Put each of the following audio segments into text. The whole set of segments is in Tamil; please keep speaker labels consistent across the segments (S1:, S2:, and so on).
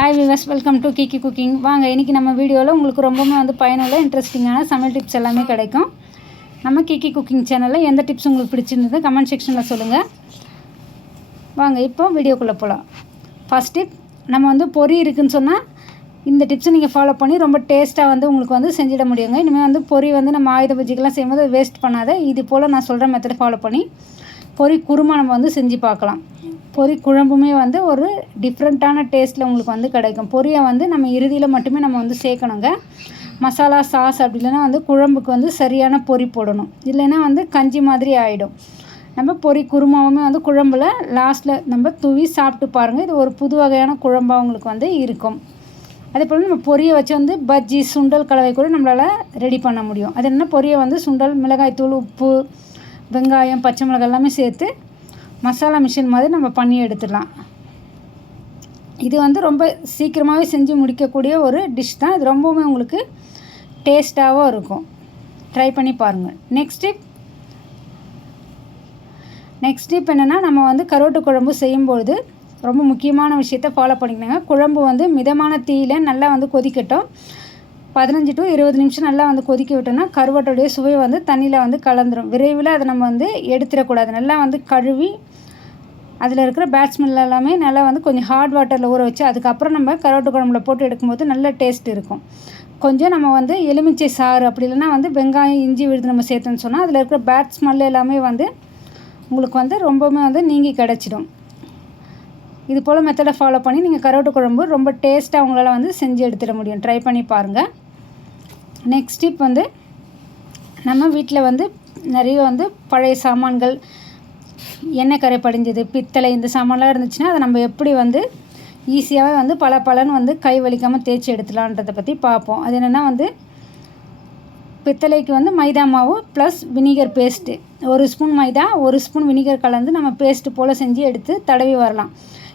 S1: Hi viewers welcome to Kiki cooking வாங்க இன்றைக்கி நம்ம வீடியோவில் உங்களுக்கு ரொம்பவுமே வந்து பயனுள்ள இன்ட்ரெஸ்டிங்கான சமையல் டிப்ஸ் எல்லாமே கிடைக்கும். நம்ம கிக்கி குக்கிங் சேனலில் எந்த டிப்ஸ் உங்களுக்கு பிடிச்சிருந்தது கமெண்ட் செக்ஷனில் சொல்லுங்கள் வாங்க இப்போ வீடியோக்குள்ளே போகலாம் ஃபஸ்ட் டிப் நம்ம வந்து பொரி இருக்குதுன்னு சொன்னால் இந்த டிப்ஸை நீங்கள் ஃபாலோ பண்ணி ரொம்ப டேஸ்ட்டாக வந்து உங்களுக்கு வந்து செஞ்சிட முடியுங்க. இனிமேல் வந்து பொரி வந்து நம்ம ஆயுத பஜ்ஜிக்கெல்லாம் செய்யும்போது வேஸ்ட் பண்ணாத இது போல் நான் சொல்கிற மெத்தடை ஃபாலோ பண்ணி பொரி குருமா நம்ம வந்து செஞ்சு பார்க்கலாம். பொரி குழம்புமே வந்து ஒரு டிஃப்ரெண்ட்டான டேஸ்ட்டில் உங்களுக்கு வந்து கிடைக்கும். பொரியை வந்து நம்ம இறுதியில் மட்டுமே நம்ம வந்து சேர்க்கணுங்க. மசாலா சாஸ் அப்படி இல்லைன்னா வந்து குழம்புக்கு வந்து சரியான பொரி போடணும். இல்லைன்னா வந்து கஞ்சி மாதிரி ஆகிடும் நம்ம பொரி குருமாவுமே வந்து குழம்புல லாஸ்ட்டில் நம்ம தூவி சாப்பிட்டு பாருங்கள் இது ஒரு புது வகையான குழம்பாக உங்களுக்கு வந்து இருக்கும். அதே போல் நம்ம பொரியை வச்சு வந்து பஜ்ஜி சுண்டல் கலவை கூட நம்மளால் ரெடி பண்ண முடியும். அது என்ன பொரியை வந்து சுண்டல் மிளகாய் தூள் உப்பு வெங்காயம் பச்சை மிளகாய் எல்லாமே சேர்த்து மசாலா மிஷின் மாதிரி நம்ம பண்ணி எடுத்துடலாம். இது வந்து ரொம்ப சீக்கிரமாகவே செஞ்சு முடிக்கக்கூடிய ஒரு டிஷ் தான். இது ரொம்பவுமே உங்களுக்கு டேஸ்ட்டாகவும் இருக்கும். ட்ரை பண்ணி பாருங்கள் நெக்ஸ்ட் டிப் நெக்ஸ்ட் டிப் என்னென்னா நம்ம வந்து கருவாட்டு குழம்பு செய்யும்பொழுது ரொம்ப முக்கியமான விஷயத்தை ஃபாலோ பண்ணிக்கணுங்க. குழம்பு வந்து மிதமான தீயில் நல்லா வந்து கொதிக்கட்டும். பதினஞ்சு டு இருபது நிமிஷம் நல்லா வந்து கொதிக்க விட்டோம்னா கருவாட்டோடைய சுவை வந்து தண்ணியில் வந்து கலந்துரும். விரைவில் அதை நம்ம வந்து எடுத்துடக்கூடாது. நல்லா வந்து கழுவி அதில் இருக்கிற பேட்ஸ்மெல் எல்லாமே நல்லா வந்து கொஞ்சம் ஹார்ட் வாட்டரில் ஊற வச்சு அதுக்கப்புறம் நம்ம கருவாட்டு குழம்புல போட்டு எடுக்கும்போது நல்ல டேஸ்ட் இருக்கும். கொஞ்சம் நம்ம வந்து எலுமிச்சை சாறு அப்படி இல்லைன்னா வந்து வெங்காயம் இஞ்சி விழுது நம்ம சேர்த்தோன்னு சொன்னால் அதில் இருக்கிற பேட் ஸ்மெல் எல்லாமே வந்து உங்களுக்கு வந்து ரொம்பவுமே வந்து நீங்கி கிடச்சிடும். இது போல் மெத்தடை ஃபாலோ பண்ணி நீங்கள் கரோட்டு குழம்பு ரொம்ப டேஸ்ட்டாக உங்களால் வந்து செஞ்சு எடுத்துட முடியும். ட்ரை பண்ணி பாருங்கள் நெக்ஸ்ட் டிப் வந்து நம்ம வீட்டில் வந்து நிறைய வந்து பழைய சாமான்கள் எண்ணெய் கரை படிஞ்சது பித்தளை இந்த சாமான்லாம் இருந்துச்சுன்னா அதை நம்ம எப்படி வந்து ஈஸியாகவே வந்து பல பலன் வந்து கை வலிக்காமல் தேய்ச்சி எடுத்துலான்றதை பற்றி பார்ப்போம். அது என்னென்னா வந்து பித்தளைக்கு வந்து மைதா மாவு ப்ளஸ் வினிகர் பேஸ்ட்டு ஒரு ஸ்பூன் மைதா ஒரு ஸ்பூன் வினிகர் கலந்து நம்ம பேஸ்ட்டு போல் செஞ்சு எடுத்து தடவி வரலாம்.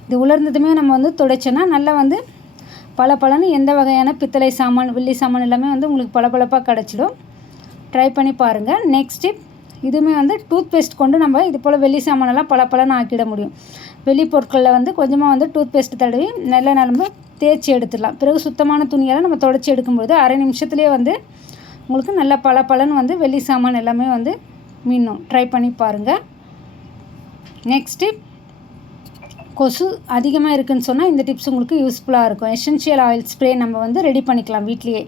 S1: இது உலர்ந்ததுமே நம்ம வந்து துடைச்சோன்னா நல்லா வந்து பல பலன்னு எந்த வகையான பித்தளை சாமான் வெள்ளி சாமான் எல்லாமே வந்து உங்களுக்கு பளபளப்பாக கிடச்சிடும். ட்ரை பண்ணி பாருங்கள் நெக்ஸ்ட் டிப் இதுவுமே வந்து டூத் பேஸ்ட் கொண்டு நம்ம இது போல் வெள்ளி சாமானெல்லாம் பல பலன்னு ஆக்கிட முடியும். வெளி பொருட்களில் வந்து கொஞ்சமாக வந்து டூத் பேஸ்ட் தடவி நல்ல நிலம்பு தேய்ச்சி எடுத்துடலாம். பிறகு சுத்தமான துணியெல்லாம் நம்ம தொடச்சி எடுக்கும்போது அரை நிமிஷத்துலேயே வந்து உங்களுக்கு நல்ல பல பலன் வந்து வெள்ளி சாமான் எல்லாமே வந்து மீனும் ட்ரை பண்ணி பாருங்கள் நெக்ஸ்ட் டிப் கொசு அதிகமாக இருக்குதுன்னு சொன்னால் இந்த டிப்ஸ் உங்களுக்கு யூஸ்ஃபுல்லாக இருக்கும். எசென்ஷியல் ஆயில் ஸ்ப்ரே நம்ம வந்து ரெடி பண்ணிக்கலாம் வீட்லேயே.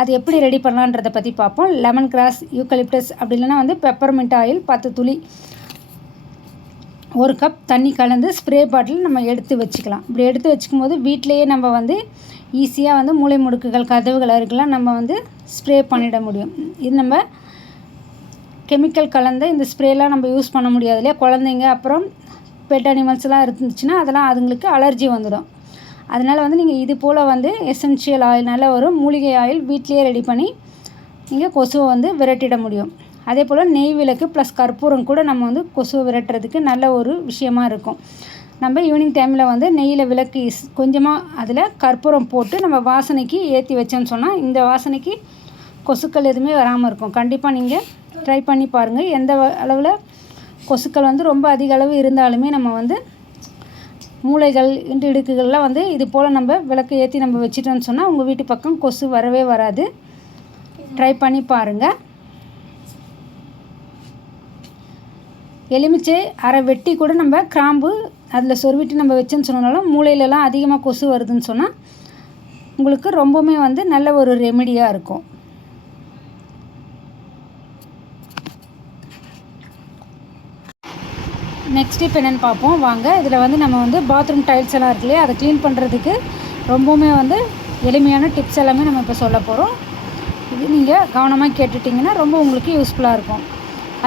S1: அது எப்படி ரெடி பண்ணலான்றதை பற்றி பார்ப்போம். லெமன் கிராஸ் யூக்கலிப்டஸ் அப்படி இல்லைனா வந்து பெப்பர்மெண்ட் ஆயில் பத்து துளி ஒரு கப் தண்ணி கலந்து ஸ்ப்ரே பாட்டில் நம்ம எடுத்து வச்சுக்கலாம். இப்படி எடுத்து வச்சுக்கும் போது வீட்டிலையே நம்ம வந்து ஈஸியாக வந்து மூளை முடுக்குகள் கதவுகள் அருகெல்லாம் நம்ம வந்து ஸ்ப்ரே பண்ணிட முடியும். இது நம்ம கெமிக்கல் கலந்த இந்த ஸ்ப்ரேலாம் நம்ம யூஸ் பண்ண முடியாது இல்லையா? குழந்தைங்க அப்புறம் பெட் அனிமல்ஸ்லாம் இருந்துச்சுன்னா அதெல்லாம் அதுங்களுக்கு அலர்ஜி வந்துடும். அதனால் வந்து நீங்கள் இது போல் வந்து எசென்ஷியல் ஆயில் நல்ல ஒரு மூலிகை ஆயில் வீட்லேயே ரெடி பண்ணி நீங்கள் கொசுவை வந்து விரட்டிட முடியும். அதே போல் நெய் விளக்கு ப்ளஸ் கற்பூரம் கூட நம்ம வந்து கொசுவை விரட்டுறதுக்கு நல்ல ஒரு விஷயமா இருக்கும். நம்ம ஈவினிங் டைமில் வந்து நெய்யில் விளக்கு கொஞ்சமாக அதில் கற்பூரம் போட்டு நம்ம வாசனைக்கு ஏற்றி வச்சோன்னு சொன்னால் இந்த வாசனைக்கு கொசுக்கள் எதுவுமே வராமல் இருக்கும். கண்டிப்பாக நீங்கள் ட்ரை பண்ணி பாருங்கள் எந்த அளவில் கொசுக்கள் வந்து ரொம்ப அதிக அளவு இருந்தாலுமே நம்ம வந்து மூளைகள் இண்டு இடுக்குகள்லாம் வந்து இது போல் நம்ம விளக்கு ஏற்றி நம்ம வச்சிட்டோம்னு சொன்னால் உங்கள் வீட்டு பக்கம் கொசு வரவே வராது. ட்ரை பண்ணி பாருங்கள் எலுமிச்சை அரை வெட்டி கூட நம்ம கிராம்பு அதில் சொருவிட்டு நம்ம வச்சோன்னு சொன்னாலும் மூளையிலலாம் அதிகமாக கொசு வருதுன்னு சொன்னால் உங்களுக்கு ரொம்பவுமே வந்து நல்ல ஒரு ரெமெடியாக இருக்கும். நெக்ஸ்ட் இப்போ என்னென்னு பார்ப்போம். வாங்க இதில் வந்து நம்ம வந்து பாத்ரூம் டைல்ஸ் எல்லாம் இருக்கு இல்லையா? அதை க்ளீன் பண்ணுறதுக்கு ரொம்பவுமே வந்து எளிமையான டிப்ஸ் எல்லாமே நம்ம இப்போ சொல்ல போகிறோம் இது நீங்கள் கவனமாக கேட்டுட்டிங்கன்னா ரொம்ப உங்களுக்கு யூஸ்ஃபுல்லாக இருக்கும்.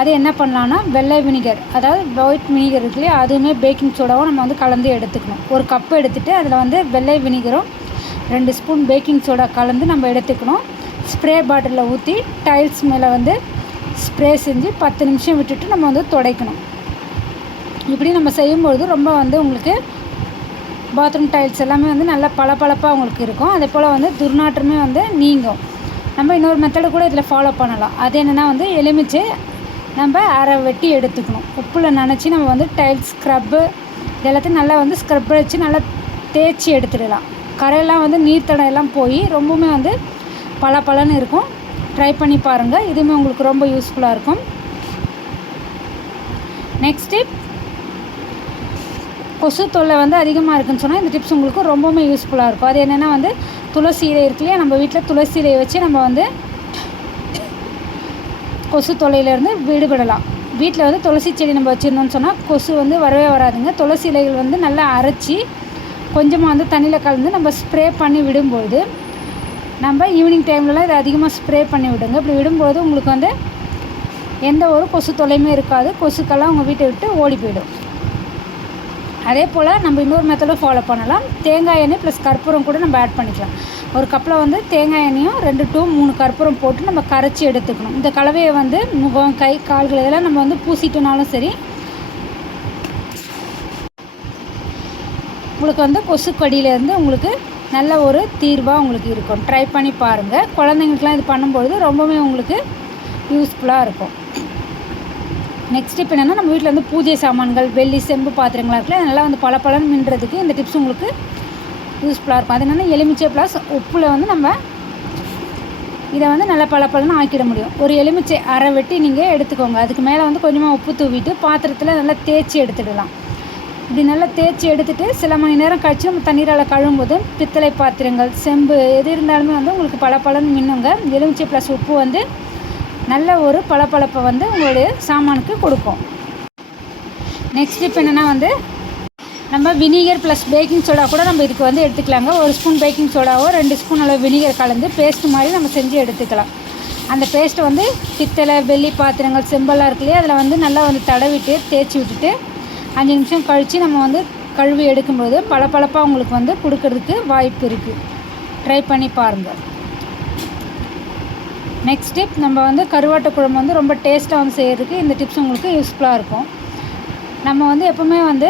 S1: அது என்ன பண்ணலான்னா வெள்ளை வினிகர் அதாவது ஒயிட் வினிகர் இருக்கு இல்லையா? அதுவுமே பேக்கிங் சோடாவும் நம்ம வந்து கலந்து எடுத்துக்கணும். ஒரு கப்பு எடுத்துகிட்டு அதில் வந்து வெள்ளை வினிகரும் ரெண்டு ஸ்பூன் பேக்கிங் சோடா கலந்து நம்ம எடுத்துக்கணும். ஸ்ப்ரே பாட்டிலில் ஊற்றி டைல்ஸ் மேலே வந்து ஸ்ப்ரே செஞ்சு பத்து நிமிஷம் விட்டுட்டு நம்ம வந்து துடைக்கணும். இப்படி நம்ம செய்யும்பொழுது ரொம்ப வந்து உங்களுக்கு பாத்ரூம் டைல்ஸ் எல்லாமே வந்து நல்லா பளபளப்பாக உங்களுக்கு இருக்கும். அதே போல் வந்து துர்நாற்றமே வந்து நீங்கும். நம்ம இன்னொரு மெத்தடு கூட இதில் ஃபாலோ பண்ணலாம். அது என்னென்னா வந்து எலுமிச்சை நம்ம அரை வெட்டி எடுத்துக்கணும். உப்பில் நினச்சி நம்ம வந்து டைல்ஸ் ஸ்க்ரப்பு எல்லாத்தையும் நல்லா வந்து ஸ்க்ரப் வச்சு நல்லா தேய்ச்சி எடுத்துடலாம். கரையெல்லாம் வந்து நீர்த்தடம் எல்லாம் போய் ரொம்பவுமே வந்து பல பலன்னு இருக்கும். ட்ரை பண்ணி பாருங்கள் இதுவுமே உங்களுக்கு ரொம்ப யூஸ்ஃபுல்லாக இருக்கும். நெக்ஸ்ட் டிப் கொசு தொல்லை வந்து அதிகமாக இருக்குன்னு சொன்னால் இந்த டிப்ஸ் உங்களுக்கு ரொம்பவுமே யூஸ்ஃபுல்லாக இருக்கும். அது என்னென்னா வந்து துளசி இலை இருக்கு இல்லையா? நம்ம வீட்டில் துளசி இலையை வச்சு நம்ம வந்து கொசு தொல்லையிலேருந்து விடுபடலாம். வீட்டில் வந்து துளசி செடி நம்ம வச்சுருந்தோம்னு சொன்னால் கொசு வந்து வரவே வராதுங்க. துளசி இலைகள் வந்து நல்லா அரைச்சி கொஞ்சமாக வந்து தண்ணியில் கலந்து நம்ம ஸ்ப்ரே பண்ணி விடும்போது நம்ம ஈவினிங் டைம்லலாம் இதை அதிகமாக ஸ்ப்ரே பண்ணி விடுங்க. இப்படி விடும்போது உங்களுக்கு வந்து எந்த ஒரு கொசு தொல்லையுமே இருக்காது. கொசுக்கெல்லாம் உங்கள் வீட்டை விட்டு ஓடி போயிடும். அதே போல் நம்ம இன்னொரு மெத்தடும் ஃபாலோ பண்ணலாம். தேங்காய் எண்ணெய் ப்ளஸ் கற்பூரம் கூட நம்ம ஆட் பண்ணிக்கலாம். ஒரு கப்பில் வந்து தேங்காய் எண்ணெயும் ரெண்டு டூ மூணு கற்பூரம் போட்டு நம்ம கரைச்சி எடுத்துக்கணும். இந்த கலவையை வந்து முகம் கை கால்கள் இதெல்லாம் நம்ம வந்து பூசிட்டோனாலும் சரி உங்களுக்கு வந்து கொசுக்கடியிலேருந்து உங்களுக்கு நல்ல ஒரு தீர்வாக உங்களுக்கு இருக்கும். ட்ரை பண்ணி பாருங்கள் குழந்தைங்களுக்குலாம் இது பண்ணும்பொழுது ரொம்பவே உங்களுக்கு யூஸ்ஃபுல்லாக இருக்கும். நெக்ஸ்ட் இப்போ என்னென்னா நம்ம வீட்டில் வந்து பூஜை சாமான்கள் வெள்ளி செம்பு பாத்திரங்களாக இருக்குல்ல அதெல்லாம் வந்து பல பலன் மின்னுறதுக்கு இந்த டிப்ஸ் உங்களுக்கு யூஸ்ஃபுல்லாக இருக்கும். அது என்னென்னா எலுமிச்சை ப்ளஸ் உப்பில் வந்து நம்ம இதை வந்து நல்லா பல பலன்னு ஆக்கிட முடியும். ஒரு எலுமிச்சை அரை வெட்டி நீங்கள் எடுத்துக்கோங்க. அதுக்கு மேலே வந்து கொஞ்சமாக உப்பு தூவிட்டு பாத்திரத்தில் நல்லா தேய்ச்சி எடுத்துடலாம். இப்படி நல்லா தேய்ச்சி எடுத்துகிட்டு சில மணி நேரம் கழித்து நம்ம தண்ணீரால் கழுவும்போது பித்தளை பாத்திரங்கள் செம்பு எது இருந்தாலுமே வந்து உங்களுக்கு பல பலன் மின்னுங்க. எலுமிச்சை ப்ளஸ் உப்பு வந்து நல்ல ஒரு பளபளப்பை வந்து உங்களுடைய சாமானுக்கு கொடுக்கும். நெக்ஸ்ட் இப்போ என்னென்னா வந்து நம்ம வினிகர் ப்ளஸ் பேக்கிங் சோடா கூட நம்ம இதுக்கு வந்து எடுத்துக்கலாங்க. ஒரு ஸ்பூன் பேக்கிங் சோடாவோ ரெண்டு ஸ்பூன் அளவு வினிகர் கலந்து பேஸ்ட் மாதிரி நம்ம செஞ்சு எடுத்துக்கலாம். அந்த பேஸ்ட்டை வந்து பித்தளை வெள்ளி பாத்திரங்கள் செம்பெல்லாம் இருக்கு இல்லையா? அதில் வந்து நல்லா வந்து தடவிட்டு தேய்ச்சி விட்டுட்டு அஞ்சு நிமிஷம் கழித்து நம்ம வந்து கழுவி எடுக்கும்போது பளபளப்பாக உங்களுக்கு வந்து கொடுக்கறதுக்கு வாய்ப்பு இருக்குது ட்ரை பண்ணி பாருங்கள் நெக்ஸ்ட் டிப் நம்ம வந்து கருவாட்டு குழம்பு வந்து ரொம்ப டேஸ்ட்டாக வந்து செய்கிறதுக்கு இந்த டிப்ஸ் உங்களுக்கு யூஸ்ஃபுல்லாக இருக்கும். நம்ம வந்து எப்போவுமே வந்து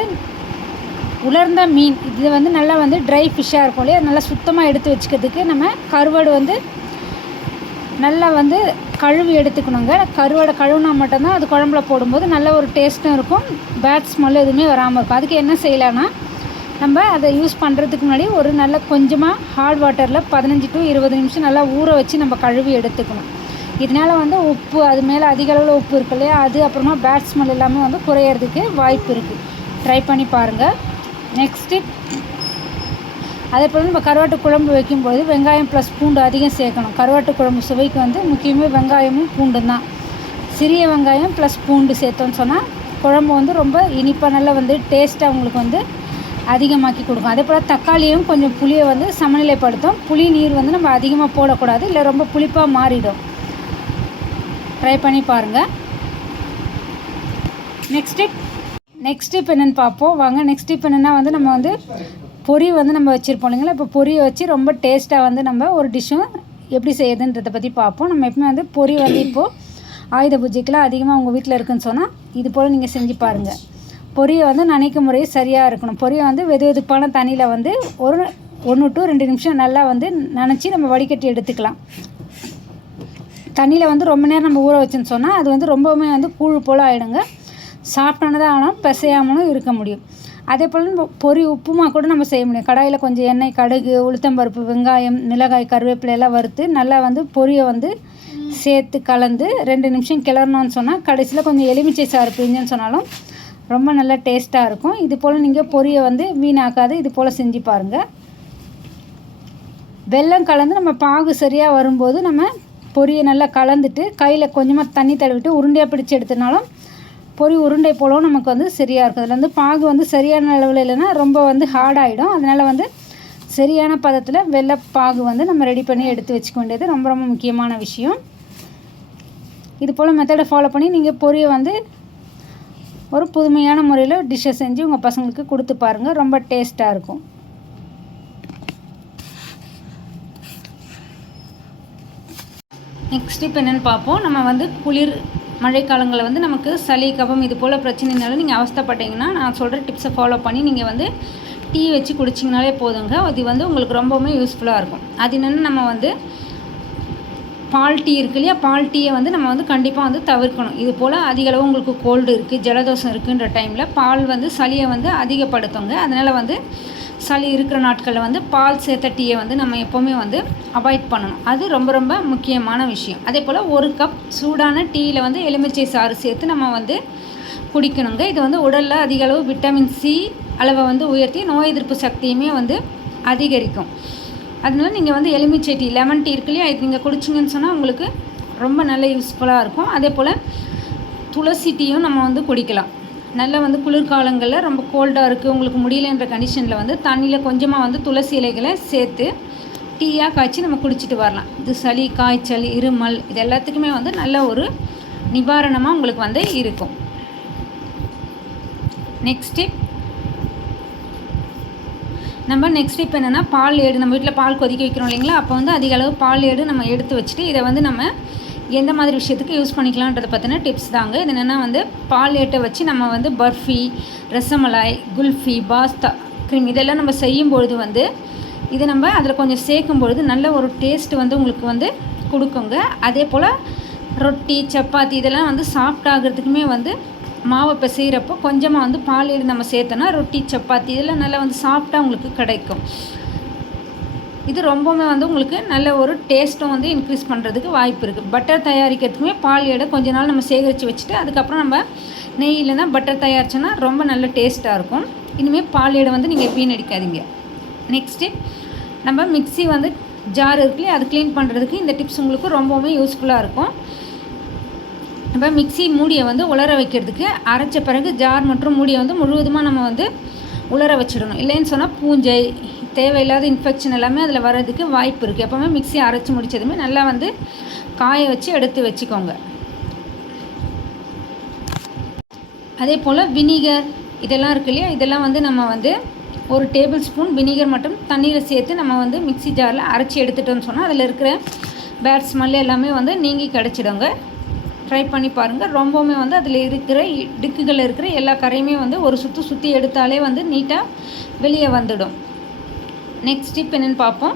S1: உலர்ந்த மீன் இது வந்து நல்லா வந்து ட்ரை ஃபிஷ்ஷாக இருக்கும் இல்லையா? நல்லா சுத்தமாக எடுத்து வச்சுக்கிறதுக்கு நம்ம கருவாடு வந்து நல்லா வந்து கழுவி எடுத்துக்கணுங்க. கருவாடை கழுவுனா மட்டும்தான் அது குழம்புல போடும்போது நல்ல ஒரு டேஸ்ட்டும் இருக்கும். பேட் ஸ்மெல் எதுவுமே வராமல் இருக்கும். அதுக்கு என்ன செய்யலான்னா நம்ம அதை யூஸ் பண்ணுறதுக்கு முன்னாடி ஒரு நல்ல கொஞ்சமாக ஹாட் வாட்டரில் பதினஞ்சு டு இருபது நிமிஷம் நல்லா ஊற வச்சு நம்ம கழுவி எடுத்துக்கணும். இதனால் வந்து உப்பு அது மேலே அதிக அளவில் உப்பு இருக்கு இல்லையா? அது அப்புறமா பேட் ஸ்மெல் எல்லாமே வந்து குறையிறதுக்கு வாய்ப்பு இருக்குது ட்ரை பண்ணி பாருங்கள் நெக்ஸ்ட்டு அதே போல் நம்ம கருவாட்டு குழம்பு வைக்கும்போது வெங்காயம் ப்ளஸ் பூண்டு அதிகம் சேர்க்கணும். கருவாட்டு குழம்பு சுவைக்கு வந்து முக்கியமே வெங்காயமும் பூண்டும் தான். சிறிய வெங்காயம் ப்ளஸ் பூண்டு சேர்த்தோன்னு சொன்னால் குழம்பு வந்து ரொம்ப இனிப்பாக நல்லா வந்து டேஸ்ட்டாக உங்களுக்கு வந்து அதிகமாக்கி கொடுக்கும். அதே போல் தக்காளியும் கொஞ்சம் புளியை வந்து சமநிலைப்படுத்தும். புளி நீர் வந்து நம்ம அதிகமாக போடக்கூடாது. இல்லை ரொம்ப புளிப்பாக மாறிடும். ட்ரை பண்ணி பாருங்கள் நெக்ஸ்ட் டிப் நெக்ஸ்ட் டிப் என்னென்னு பார்ப்போம். வாங்க நெக்ஸ்ட் டிப் என்னென்னா வந்து நம்ம வந்து பொரி வந்து நம்ம வச்சுருப்போம் இல்லைங்களா? இப்போ பொரியை வச்சு ரொம்ப டேஸ்ட்டாக வந்து நம்ம ஒரு டிஷ்ஷும் எப்படி செய்யுதுன்றதை பற்றி பார்ப்போம். நம்ம எப்பவுமே வந்து பொரி வந்து இப்போது ஆயுத பூஜைக்கெலாம் அதிகமாக உங்கள் வீட்டில் இருக்குன்னு சொன்னால் இது போல் நீங்கள் செஞ்சு பாருங்கள் பொரியை வந்து நனைக்கும் முறையே சரியாக இருக்கணும். பொரியை வந்து வெது வெதுப்பான தண்ணியில் வந்து ஒரு ஒன்று டு ரெண்டு நிமிஷம் நல்லா வந்து நனைச்சி நம்ம வடிகட்டி எடுத்துக்கலாம். தண்ணியில் வந்து ரொம்ப நேரம் நம்ம ஊற வச்சுன்னு சொன்னால் அது வந்து ரொம்பவுமே வந்து கூழ் போல் ஆகிடுங்க சாப்பிட்டானதாக ஆனால் பிசையாமலும் இருக்க முடியும். அதே போல் பொரி உப்புமா கூட நம்ம செய்ய முடியும். கடாயில் கொஞ்சம் எண்ணெய் கடுகு உளுத்தம்பருப்பு வெங்காயம் மிளகாய் கருவேப்பிலை எல்லாம் வறுத்து நல்லா வந்து பொரியை வந்து சேர்த்து கலந்து ரெண்டு நிமிஷம் கிளறணும்னு சொன்னால் கடைசியில் கொஞ்சம் எலுமிச்சை சாறு பிழிஞ்சுன்னு சொன்னாலும் ரொம்ப நல்லா டேஸ்ட்டாக இருக்கும். இது போல் நீங்கள் பொரியை வந்து வீணாக்காது. இது போல் செஞ்சு பாருங்கள் வெல்லம் கலந்து நம்ம பாகு சரியாக வரும்போது நம்ம பொரியை நல்லா கலந்துட்டு கையில் கொஞ்சமாக தண்ணி தடவிட்டு உருண்டையாக பிடிச்சி எடுத்தனாலும் பொரி உருண்டை போலவும் நமக்கு வந்து சரியாக இருக்கும். அதில் வந்து பாகு வந்து சரியான அளவில் இல்லைன்னா ரொம்ப வந்து ஹார்டாகிடும் அதனால் வந்து சரியான பதத்தில் வெள்ளை பாகு வந்து நம்ம ரெடி பண்ணி எடுத்து வச்சுக்க வேண்டியது ரொம்ப ரொம்ப முக்கியமான விஷயம். இது போல் மெத்தடை ஃபாலோ பண்ணி நீங்கள் பொரியை வந்து ஒரு புதுமையான முறையில் டிஷ்ஷை செஞ்சு உங்கள் பசங்களுக்கு கொடுத்து பாருங்கள் ரொம்ப டேஸ்ட்டாக இருக்கும். நெக்ஸ்ட் இப்போ என்னென்னு பார்ப்போம். நம்ம வந்து குளிர் மழைக்காலங்களில் வந்து நமக்கு சளி கபம் இது போல் பிரச்சனைனாலும் நீங்கள் அவஸ்தப்பட்டீங்கன்னா நான் சொல்கிற டிப்ஸை ஃபாலோ பண்ணி நீங்கள் வந்து டீ வச்சு குடிச்சிங்கனாலே போதுங்க. அது வந்து உங்களுக்கு ரொம்பவுமே யூஸ்ஃபுல்லாக இருக்கும். அது என்னென்னு நம்ம வந்து பால் டீ இருக்கு இல்லையா? பால் டீயை வந்து நம்ம வந்து கண்டிப்பாக வந்து தவிர்க்கணும். இது போல் அதிகளவு உங்களுக்கு கோல்டு இருக்குது ஜலதோஷம் இருக்குன்ற டைமில் பால் வந்து சளியை வந்து அதிகப்படுத்துங்க. அதனால் வந்து சளி இருக்கிற நாட்களில் வந்து பால் சேர்த்த டீயை வந்து நம்ம எப்போவுமே வந்து அவாய்ட் பண்ணணும். அது ரொம்ப ரொம்ப முக்கியமான விஷயம். அதே போல் ஒரு கப் சூடான டீயில் வந்து எலுமிச்சை சாறு சேர்த்து நம்ம வந்து குடிக்கணுங்க. இது வந்து உடலில் அதிக அளவு விட்டமின் சி அளவை வந்து உயர்த்தி நோய் எதிர்ப்பு சக்தியுமே வந்து அதிகரிக்கும். அதனால நீங்கள் வந்து எலுமிச்சை டீ லெமன் டீ இருக்கு இல்லையா இது நீங்கள் குடிச்சிங்கன்னு சொன்னால் உங்களுக்கு ரொம்ப நல்ல யூஸ்ஃபுல்லாக இருக்கும். அதே போல் துளசி டீயும் நம்ம வந்து குடிக்கலாம். நல்லா வந்து குளிர்காலங்களில் ரொம்ப கோல்டாக இருக்குது உங்களுக்கு முடியலன்ற கண்டிஷனில் வந்து தண்ணியில் கொஞ்சமாக வந்து துளசி இலைகளை சேர்த்து டீயாக காய்ச்சி நம்ம குடிச்சிட்டு வரலாம். இது சளி காய்ச்சல் இருமல் இது எல்லாத்துக்குமே வந்து நல்ல ஒரு நிவாரணமாக உங்களுக்கு வந்து இருக்கும். நெக்ஸ்ட் நம்ம நெக்ஸ்ட் இப்போ என்னென்னா பால் ஏடு நம்ம வீட்டில் பால் கொதிக்க வைக்கிறோம் இல்லைங்களா? அப்போ வந்து அதிக அளவு பால் ஏடு நம்ம எடுத்து வச்சுட்டு இதை வந்து நம்ம எந்த மாதிரி விஷயத்துக்கு யூஸ் பண்ணிக்கலான்றது பற்றின டிப்ஸ் தாங்க. இது என்னென்னா வந்து பால் ஏட்டை வச்சு நம்ம வந்து பர்ஃபி ரசமலாய் குல்ஃபி பாஸ்தா க்ரீம் இதெல்லாம் நம்ம செய்யும்பொழுது வந்து இதை நம்ம அதில் கொஞ்சம் சேர்க்கும் பொழுது நல்ல ஒரு டேஸ்ட் வந்து உங்களுக்கு வந்து கொடுக்குங்க. அதே போல் ரொட்டி சப்பாத்தி இதெல்லாம் வந்து சாஃப்ட் ஆகிறதுக்குமே வந்து மாவை பிசைகிறப்போ கொஞ்சமாக வந்து பால் ஏடு நம்ம சேர்த்தோன்னா ரொட்டி சப்பாத்தி இதெல்லாம் நல்லா வந்து சாப்பிட்டா உங்களுக்கு கிடைக்கும். இது ரொம்பவுமே வந்து உங்களுக்கு நல்ல ஒரு டேஸ்ட்டும் வந்து இன்க்ரீஸ் பண்ணுறதுக்கு வாய்ப்பு இருக்குது பட்டர் தயாரிக்கிறதுக்குமே பால் எடை கொஞ்ச நாள் நம்ம சேகரித்து வச்சுட்டு அதுக்கப்புறம் நம்ம நெய் இல்லைன்னா பட்டர் தயாரிச்சோன்னா ரொம்ப நல்ல டேஸ்ட்டாக இருக்கும். இனிமேல் பால் எடை வந்து நீங்கள் வீணடிக்காதீங்க நெக்ஸ்ட்டு நம்ம மிக்ஸி வந்து ஜார் இருக்குல்லையே அது க்ளீன் பண்ணுறதுக்கு இந்த டிப்ஸ் உங்களுக்கு ரொம்பவுமே யூஸ்ஃபுல்லாக இருக்கும். நம்ம மிக்ஸி மூடியை வந்து உலர வைக்கிறதுக்கு அரைச்ச பிறகு ஜார் மற்றும் மூடியை வந்து முழுவதுமாக நம்ம வந்து உலர வச்சிடணும். இல்லைன்னு சொன்னால் பூஞ்சை தேவையில்லாத இன்ஃபெக்ஷன் எல்லாமே அதில் வர்றதுக்கு வாய்ப்பு இருக்குது எப்போவுமே மிக்ஸி அரைச்சி முடிச்சதுமே நல்லா வந்து காய வச்சு எடுத்து வச்சுக்கோங்க. அதே போல் வினிகர் இதெல்லாம் இருக்கு இல்லையா? இதெல்லாம் வந்து நம்ம வந்து ஒரு டேபிள் ஸ்பூன் வினிகர் மட்டும் தண்ணீரை சேர்த்து நம்ம வந்து மிக்ஸி ஜாரில் அரைச்சி எடுத்துட்டோம்னு சொன்னால் அதில் இருக்கிற பேட் ஸ்மெல் எல்லாமே வந்து நீங்கி கிடச்சிடுங்க. ட்ரை பண்ணி பாருங்கள் ரொம்பவுமே வந்து அதில் இருக்கிற டிக்குகளில் இருக்கிற எல்லா கரையுமே வந்து ஒரு சுற்று சுற்றி எடுத்தாலே வந்து நீட்டாக வெளியே வந்துடும். நெக்ஸ்ட் டிப் என்னென்னு பார்ப்போம்.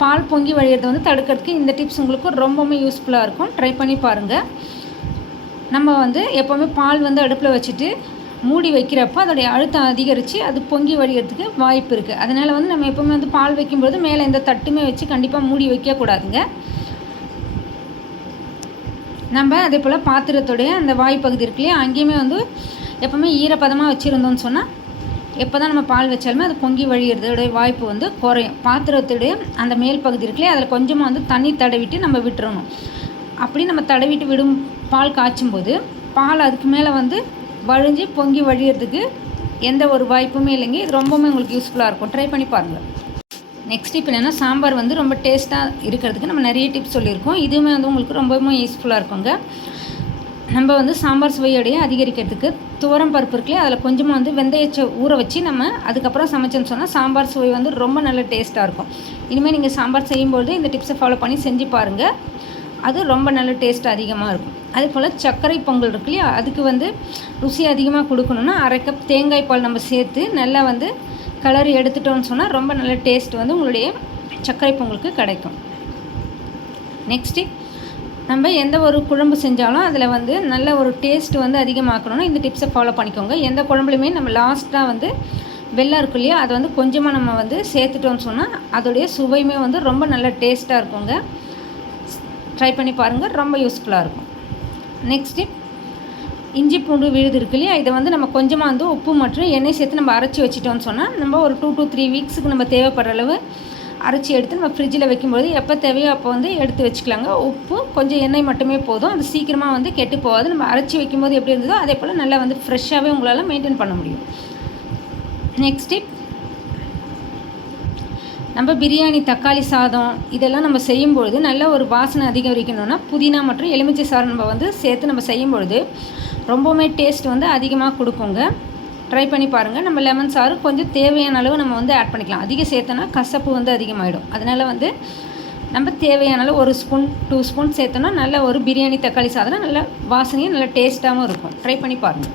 S1: பால் பொங்கி வழியிறது வந்து தடுக்கிறதுக்கு இந்த டிப்ஸ் உங்களுக்கு ரொம்பவுமே யூஸ்ஃபுல்லாக இருக்கும். ட்ரை பண்ணி பாருங்கள் நம்ம வந்து எப்போவுமே பால் வந்து அடுப்பில் வச்சுட்டு மூடி வைக்கிறப்போ அதோடைய அழுத்தம் அதிகரித்து அது பொங்கி வழிகிறதுக்கு வாய்ப்பு இருக்குது அதனால் வந்து நம்ம எப்போவுமே வந்து பால் வைக்கும்போது மேலே எந்த தட்டுமே வச்சு கண்டிப்பாக மூடி வைக்கக்கூடாதுங்க நம்ம அதே போல் பாத்திரத்துடைய அந்த வாய்ப்பகுதி இருக்கு இல்லையா அங்கேயுமே வந்து எப்போவுமே ஈரப்பதமாக வச்சுருந்தோம்னு சொன்னால் எப்போ தான் நம்ம பால் வச்சாலுமே அது பொங்கி வழிகிறதோடைய வாய்ப்பு வந்து குறையும். பாத்திரத்துடைய அந்த மேல் பகுதி இருக்குல்லையே அதில் கொஞ்சமாக வந்து தண்ணி தடவிட்டு நம்ம விட்டுறணும். அப்படி நம்ம தடவிட்டு விடும் பால் காய்ச்சும் போது பால் அதுக்கு மேலே வந்து வழிஞ்சு பொங்கி வழிகிறதுக்கு எந்த ஒரு வாய்ப்புமே இல்லைங்க. இது ரொம்பவுமே உங்களுக்கு யூஸ்ஃபுல்லாக இருக்கும். ட்ரை பண்ணி பாருங்கள் நெக்ஸ்ட் இப்போ என்னென்னா சாம்பார் வந்து ரொம்ப டேஸ்ட்டாக இருக்கிறதுக்கு நம்ம நிறைய டிப்ஸ் சொல்லியிருக்கோம். இதுவுமே வந்து உங்களுக்கு ரொம்பவுமே யூஸ்ஃபுல்லாக இருக்குங்க. நம்ம வந்து சாம்பார் சுவையோடைய அதிகரிக்கிறதுக்கு துவரம் பருப்பு இருக்குல்லையே அதில் கொஞ்சமாக வந்து வெந்தயச்சை ஊற வச்சு நம்ம அதுக்கப்புறம் சமைச்சோன்னு சொன்னால் சாம்பார் சுவை வந்து ரொம்ப நல்ல டேஸ்ட்டாக இருக்கும். இனிமேல் நீங்கள் சாம்பார் செய்யும்போது இந்த டிப்ஸை ஃபாலோ பண்ணி செஞ்சு பாருங்கள் அது ரொம்ப நல்ல டேஸ்ட் அதிகமாக இருக்கும். அதே போல் சர்க்கரை பொங்கல் இருக்கு இல்லையா அதுக்கு வந்து ருசி அதிகமாக கொடுக்கணுன்னா அரை கப் தேங்காய் பால் நம்ம சேர்த்து நல்லா வந்து கலர் எடுத்துட்டோம்னு சொன்னால் ரொம்ப நல்ல டேஸ்ட் வந்து உங்களுடைய சர்க்கரை பொங்கலுக்கு கிடைக்கும். நெக்ஸ்ட்டு நம்ம எந்த ஒரு குழம்பு செஞ்சாலும் அதில் வந்து நல்ல ஒரு டேஸ்ட் வந்து அதிகமாக்கணும்னா இந்த டிப்ஸை ஃபாலோ பண்ணிக்கோங்க. எந்த குழம்புலையுமே நம்ம லாஸ்ட்டாக வந்து வெள்ளம் இருக்கு இல்லையா அதை வந்து கொஞ்சமாக நம்ம வந்து சேர்த்துட்டோம்னு சொன்னால் அதோடைய சுவையுமே வந்து ரொம்ப நல்ல டேஸ்ட்டாக இருக்குங்க. ட்ரை பண்ணி பாருங்கள் ரொம்ப யூஸ்ஃபுல்லாக இருக்கும். நெக்ஸ்ட்டு இஞ்சி பூண்டு விழுது இருக்கு இல்லையா? இதை வந்து நம்ம கொஞ்சமாக வந்து உப்பு மற்றும் எண்ணெய் சேர்த்து நம்ம அரைச்சி வச்சிட்டோம்னு சொன்னால் நம்ம ஒரு டூ டூ த்ரீ வீக்ஸுக்கு நம்ம தேவைப்படுற அளவு அரைச்சி எடுத்து நம்ம ஃப்ரிட்ஜில் வைக்கும்போது எப்போ தேவையோ அப்போ வந்து எடுத்து வச்சுக்கலாங்க. உப்பு கொஞ்சம் எண்ணெய் மட்டுமே போதும். அது சீக்கிரமாக வந்து கெட்டு போகாது. நம்ம அரைச்சி வைக்கும்போது எப்படி இருந்ததோ அதே போல் நல்லா வந்து ஃப்ரெஷ்ஷாகவே உங்களால் மெயின்டைன் பண்ண முடியும். நெக்ஸ்ட் நம்ம பிரியாணி தக்காளி சாதம் இதெல்லாம் நம்ம செய்யும்பொழுது நல்ல ஒரு வாசனை அதிகரிக்கணும்னா புதினா மற்றும் எலுமிச்சை சாதம் நம்ம வந்து சேர்த்து நம்ம செய்யும்பொழுது ரொம்பவுமே டேஸ்ட் வந்து அதிகமாக கொடுக்குங்க. ட்ரை பண்ணி பாருங்கள் நம்ம லெமன் சாறு கொஞ்சம் தேவையான அளவு நம்ம வந்து ஆட் பண்ணிக்கலாம். அதிகம் சேர்த்தோன்னா கசப்பு வந்து அதிகமாகிடும் அதனால் வந்து நம்ம தேவையான அளவு ஒரு ஸ்பூன் டூ ஸ்பூன் சேர்த்தோன்னா நல்ல ஒரு பிரியாணி தக்காளி சாதம் நல்ல வாசனையும் நல்ல டேஸ்ட்டாகவும் இருக்கும். ட்ரை பண்ணி பாருங்கள்